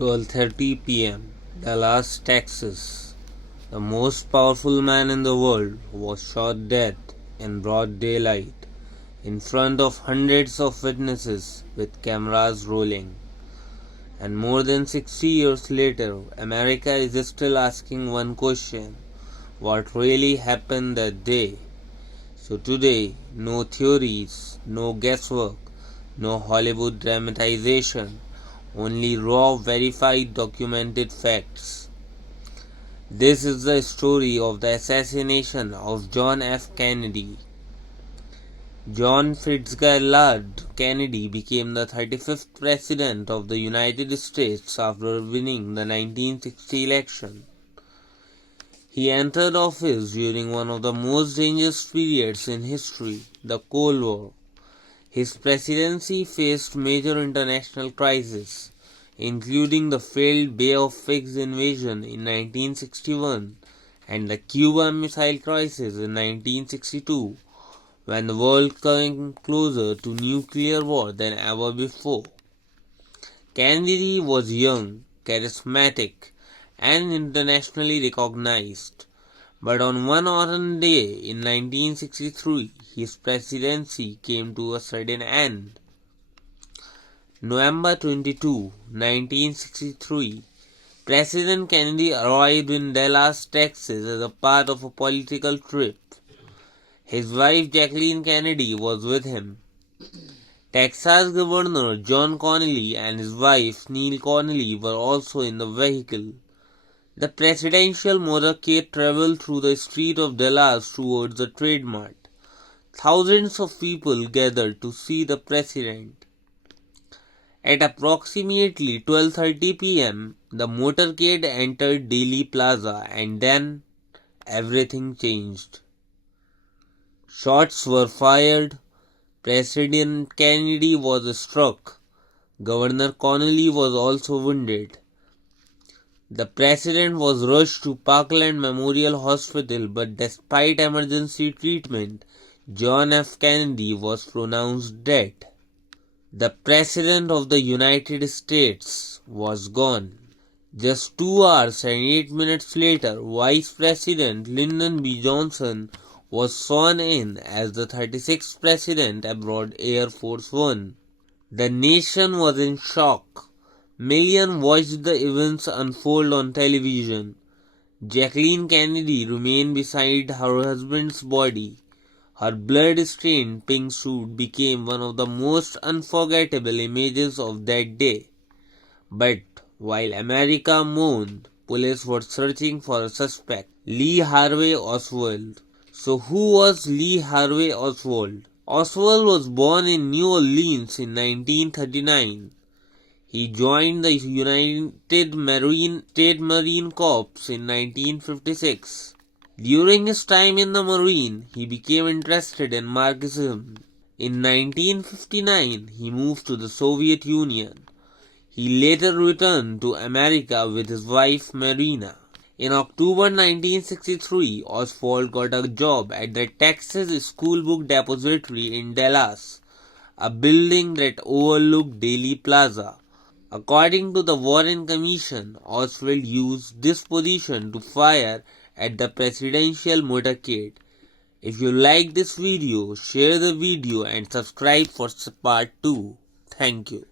12:30 p.m. Dallas, Texas. The most powerful man in the world was shot dead in broad daylight in front of hundreds of witnesses with cameras rolling. And more than 60 years later, America is still asking one question: what really happened that day? So today, no theories, no guesswork, no Hollywood dramatization, only raw, verified, documented facts. This is the story of the assassination of John F. Kennedy. John Fitzgerald Kennedy became the 35th President of the United States after winning the 1960 election. He entered office during one of the most dangerous periods in history, the Cold War. His presidency faced major international crises, including the failed Bay of Pigs invasion in 1961 and the Cuban Missile Crisis in 1962, when the world came closer to nuclear war than ever before. Kennedy was young, charismatic, and internationally recognized. But on one autumn day in 1963, his presidency came to a sudden end. November 22, 1963, President Kennedy arrived in Dallas, Texas as a part of a political trip. His wife Jacqueline Kennedy was with him. Texas Governor John Connally and his wife Neil Connally were also in the vehicle. The presidential motorcade traveled through the street of Dallas towards the Trade Mart. Thousands of people gathered to see the president. At approximately 12:30 p.m., the motorcade entered Dealey Plaza, and then everything changed. Shots were fired. President Kennedy was struck. Governor Connally was also wounded. The president was rushed to Parkland Memorial Hospital, but despite emergency treatment, John F. Kennedy was pronounced dead. The President of the United States was gone. Just 2 hours and 8 minutes later, Vice President Lyndon B. Johnson was sworn in as the 36th President aboard Air Force One. The nation was in shock. Millions watched the events unfold on television. Jacqueline Kennedy remained beside her husband's body. Her blood-stained pink suit became one of the most unforgettable images of that day. But while America mourned, police were searching for a suspect, Lee Harvey Oswald. So who was Lee Harvey Oswald? Oswald was born in New Orleans in 1939. He joined the United States Marine Corps in 1956. During his time in the Marine, he became interested in Marxism. In 1959, he moved to the Soviet Union. He later returned to America with his wife Marina. In October 1963, Oswald got a job at the Texas School Book Depository in Dallas, a building that overlooked Dealey Plaza. According to the Warren Commission, Oswald used this position to fire at the presidential motorcade. If you like this video, share the video and subscribe for part 2. Thank you.